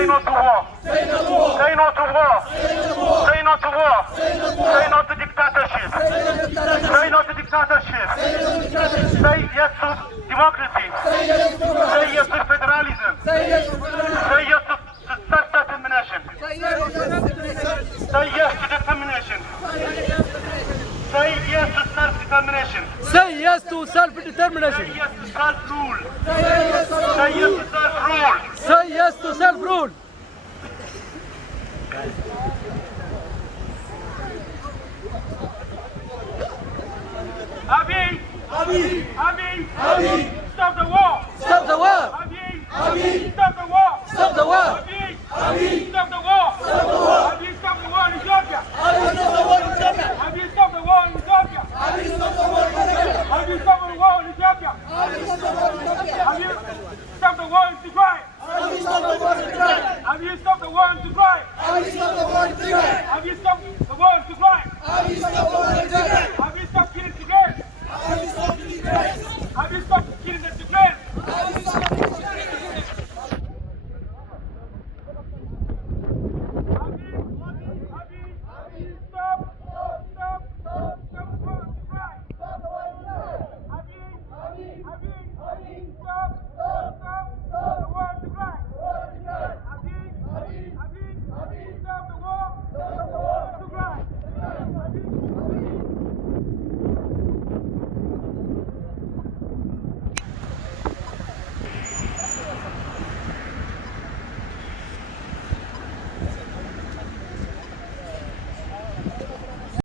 Say no to war. Say no to war. Say no to war. Say no to dictatorship. Say no to dictatorship. Say yes to democracy. Say yes to federalism. Say yes to self-determination. Say yes to determination. Say yes to self-determination. Say yes to self-determination. Say yes to self-rule. Say yes to self-rule. Say yes to self-rule. Abiy! Abiy! Abiy! Abiy! Stop the war! Stop the war. Abiy! Abiy! Stop the war! Stop the war. Abiy! Abiy! Stop the war! Stop the war! Abiy, stop the war in Ethiopia! Abiy, stop the war in Ethiopia! Abiy, stop the war in Ethiopia! Abiy, stop the war in Ethiopia! Abiy, stop the war in Ethiopia! Abiy, stop the war in Ethiopia! Abiy, stop the war in Tigray! Abiy, stop the war in Tigray! Abiy, stop the war in Tigray! Abiy, stop the war in Tigray! Abiy, stop the war in Tigray! Abiy, stop the war in Tigray! Abiy, stop killing Tigrays! Abiy, stop the Tigray! Abiy, stop killing the Tigrays! Abiy, stop the Tigray! Abiy!